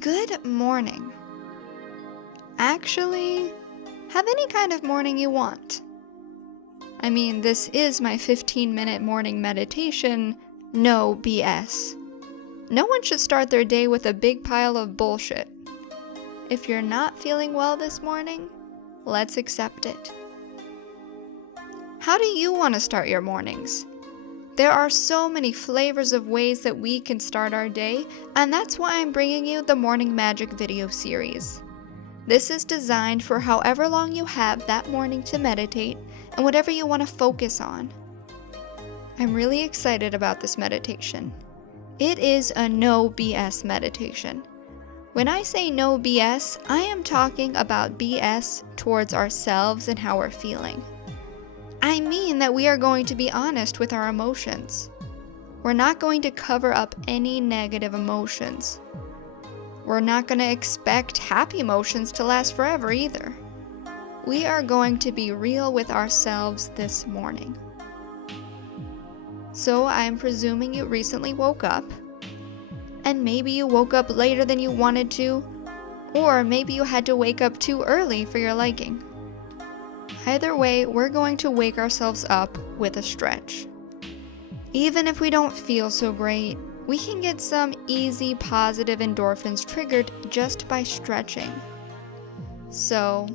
Good morning. Actually, have any kind of morning you want. I mean, this is my 15-minute morning meditation, no BS. No one should start their day with a big pile of bullshit. If you're not feeling well this morning, let's accept it. How do you want to start your mornings? There are so many flavors of ways that we can start our day, and that's why I'm bringing you the Morning Magic video series. This is designed for however long you have that morning to meditate and whatever you want to focus on. I'm really excited about this meditation. It is a no BS meditation. When I say no BS, I am talking about BS towards ourselves and how we're feeling. I mean that we are going to be honest with our emotions. We're not going to cover up any negative emotions. We're not going to expect happy emotions to last forever either. We are going to be real with ourselves this morning. So I'm presuming you recently woke up, and maybe you woke up later than you wanted to, or maybe you had to wake up too early for your liking. Either way, we're going to wake ourselves up with a stretch. Even if we don't feel so great, we can get some easy positive endorphins triggered just by stretching. So,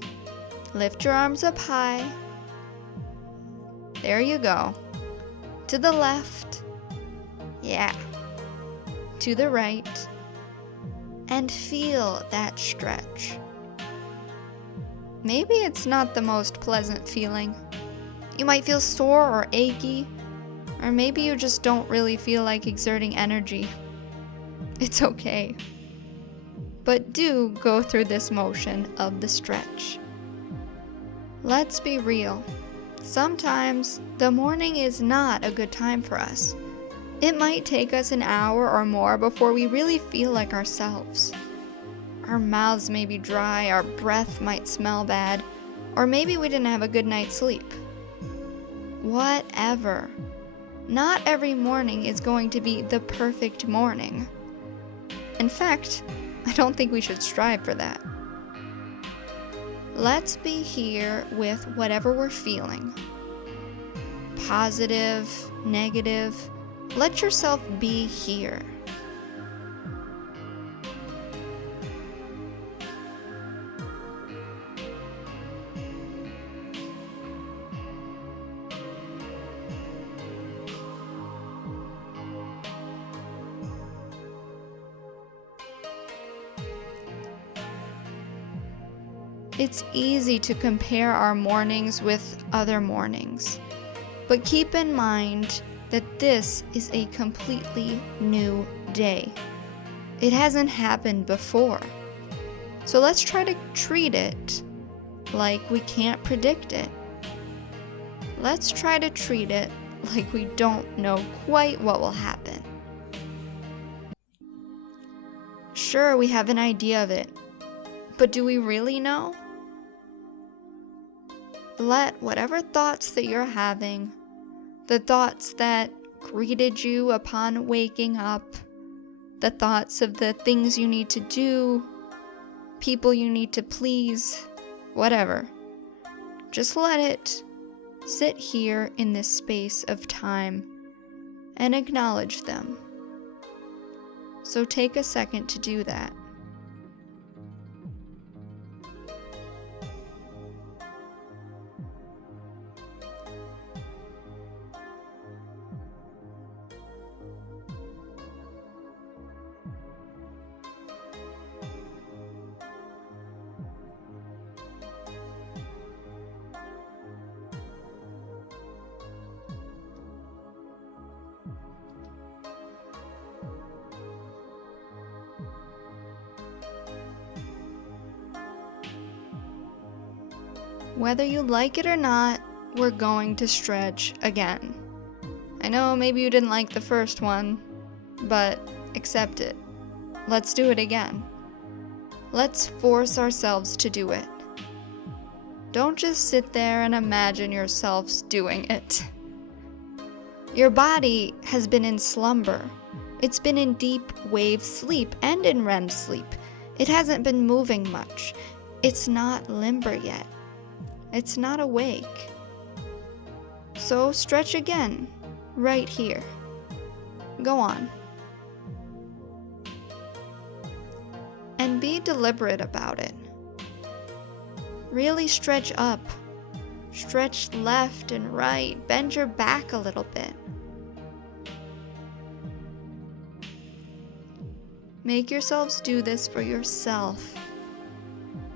lift your arms up high. There you go. To the left. Yeah. To the right. And feel that stretch. Maybe it's not the most pleasant feeling. You might feel sore or achy, or maybe you just don't really feel like exerting energy. It's okay. But do go through this motion of the stretch. Let's be real. Sometimes the morning is not a good time for us. It might take us an hour or more before we really feel like ourselves. Our mouths may be dry, our breath might smell bad, or maybe we didn't have a good night's sleep. Whatever. Not every morning is going to be the perfect morning. In fact, I don't think we should strive for that. Let's be here with whatever we're feeling. Positive, negative, let yourself be here. It's easy to compare our mornings with other mornings, but keep in mind that this is a completely new day. It hasn't happened before. So let's try to treat it like we can't predict it. Let's try to treat it like we don't know quite what will happen. Sure, we have an idea of it, but do we really know? Let whatever thoughts that you're having, the thoughts that greeted you upon waking up, the thoughts of the things you need to do, people you need to please, whatever, just let it sit here in this space of time and acknowledge them. So take a second to do that. Whether you like it or not, we're going to stretch again. I know maybe you didn't like the first one, but accept it. Let's do it again. Let's force ourselves to do it. Don't just sit there and imagine yourselves doing it. Your body has been in slumber. It's been in deep wave sleep and in REM sleep. It hasn't been moving much. It's not limber yet. It's not awake. So stretch again, right here. Go on. And be deliberate about it. Really stretch up. Stretch left and right. Bend your back a little bit. Make yourselves do this for yourself.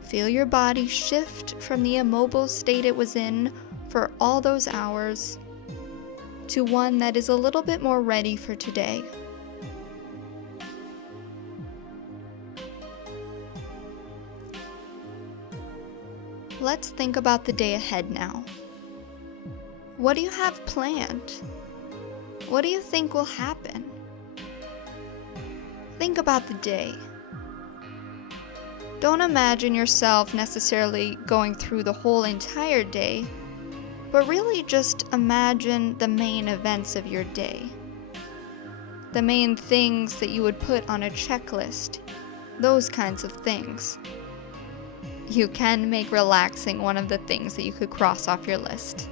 Feel your body shift from the immobile state it was in for all those hours to one that is a little bit more ready for today. Let's think about the day ahead now. What do you have planned? What do you think will happen? Think about the day. Don't imagine yourself necessarily going through the whole entire day, but really just imagine the main events of your day. The main things that you would put on a checklist, those kinds of things. You can make relaxing one of the things that you could cross off your list.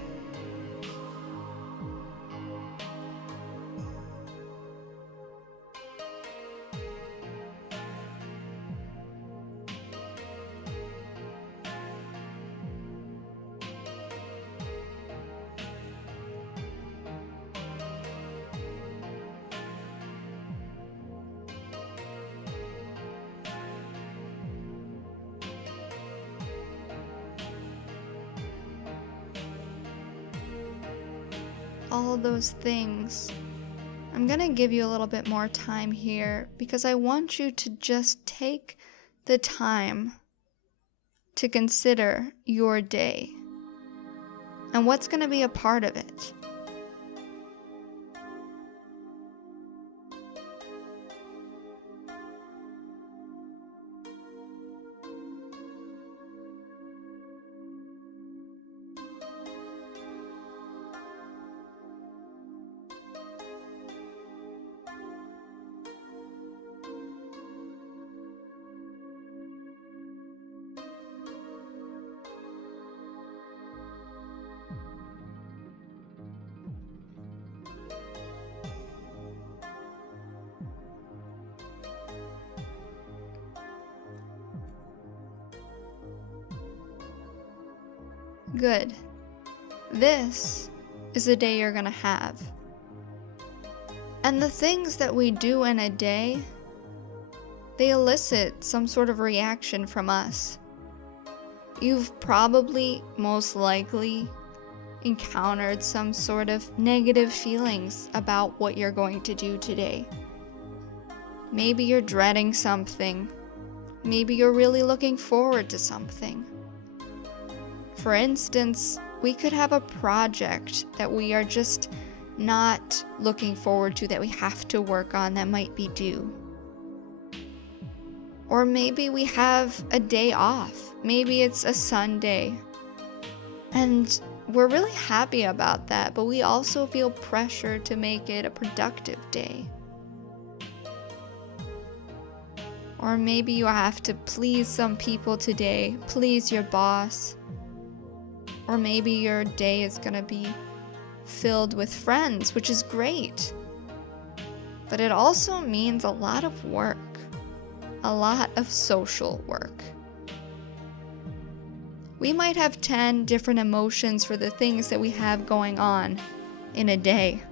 All those things. I'm gonna give you a little bit more time here because I want you to just take the time to consider your day and what's gonna be a part of it. Good. This is the day you're gonna have. And the things that we do in a day, they elicit some sort of reaction from us. You've probably, most likely, encountered some sort of negative feelings about what you're going to do today. Maybe you're dreading something. Maybe you're really looking forward to something. For instance, we could have a project that we are just not looking forward to, that we have to work on, that might be due. Or maybe we have a day off. Maybe it's a Sunday. And we're really happy about that, but we also feel pressure to make it a productive day. Or maybe you have to please some people today, please your boss. Or maybe your day is gonna be filled with friends, which is great. But it also means a lot of work, a lot of social work. We might have 10 different emotions for the things that we have going on in a day.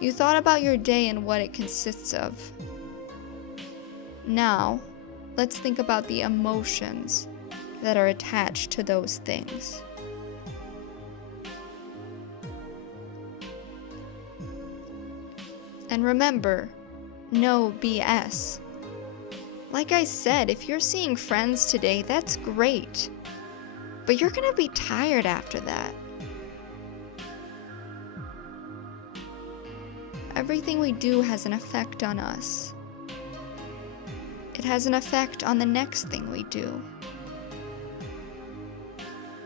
You thought about your day and what it consists of. Now, let's think about the emotions that are attached to those things. And remember, no BS. Like I said, if you're seeing friends today, that's great. But you're gonna be tired after that. Everything we do has an effect on us. It has an effect on the next thing we do.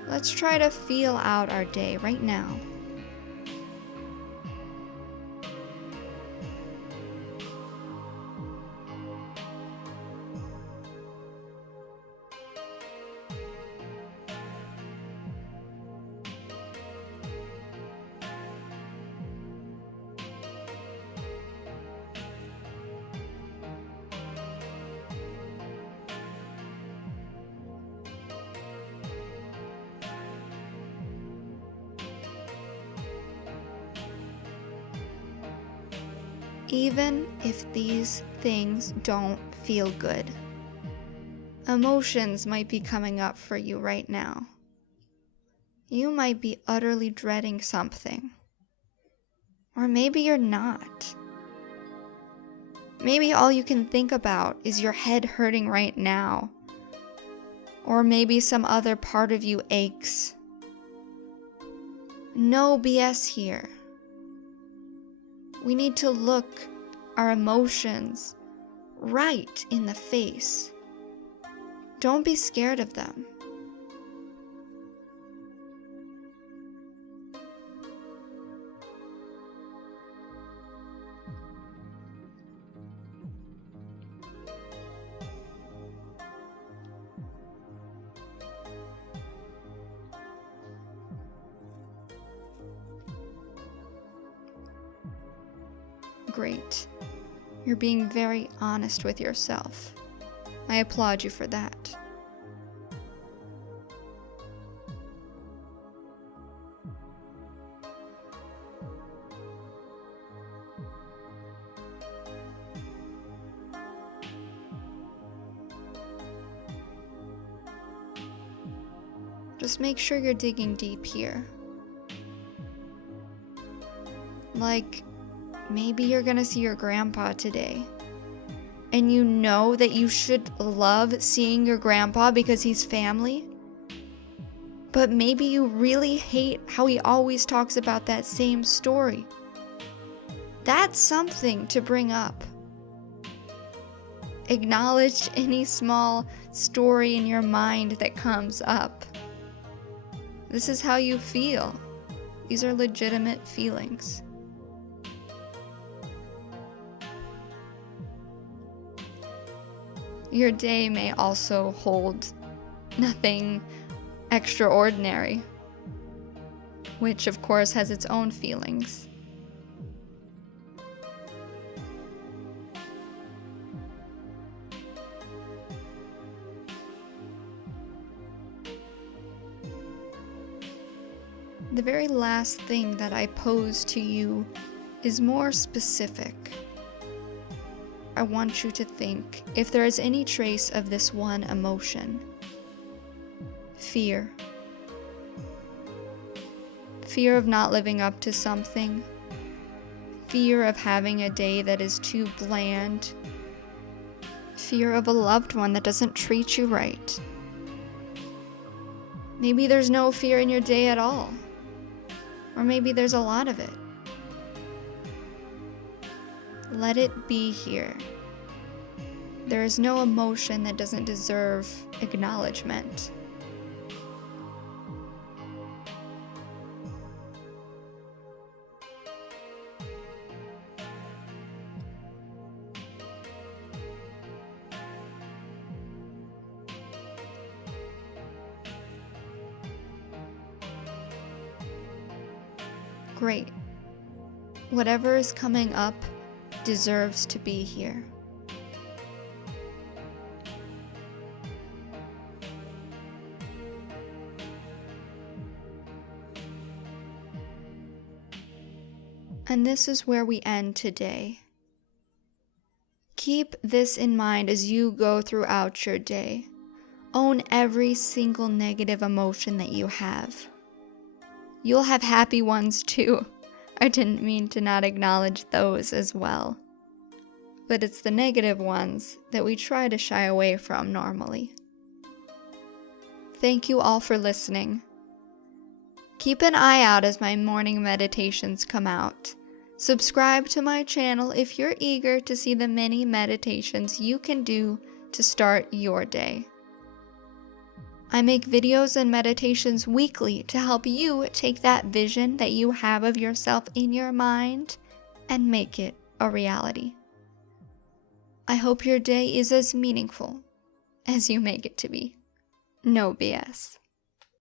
Let's try to feel out our day right now. even if these things don't feel good. Emotions might be coming up for you right now. You might be utterly dreading something. Or maybe you're not. Maybe all you can think about is your head hurting right now. Or maybe some other part of you aches. No BS here. We need to look our emotions right in the face. Don't be scared of them. Great. You're being very honest with yourself. I applaud you for that. Just make sure you're digging deep here. Like, maybe you're gonna see your grandpa today. And you know that you should love seeing your grandpa because he's family. But maybe you really hate how he always talks about that same story. That's something to bring up. Acknowledge any small story in your mind that comes up. This is how you feel. These are legitimate feelings. Your day may also hold nothing extraordinary, which of course has its own feelings. The very last thing that I pose to you is more specific. I want you to think if there is any trace of this one emotion. Fear. Fear of not living up to something. Fear of having a day that is too bland. Fear of a loved one that doesn't treat you right. Maybe there's no fear in your day at all. Or maybe there's a lot of it. Let it be here. There is no emotion that doesn't deserve acknowledgement. Great. Whatever is coming up deserves to be here. And this is where we end today. Keep this in mind as you go throughout your day. Own every single negative emotion that you have. You'll have happy ones too. I didn't mean to not acknowledge those as well. But it's the negative ones that we try to shy away from normally. Thank you all for listening. Keep an eye out as my morning meditations come out. Subscribe to my channel if you're eager to see the many meditations you can do to start your day. I make videos and meditations weekly to help you take that vision that you have of yourself in your mind and make it a reality. I hope your day is as meaningful as you make it to be. No BS.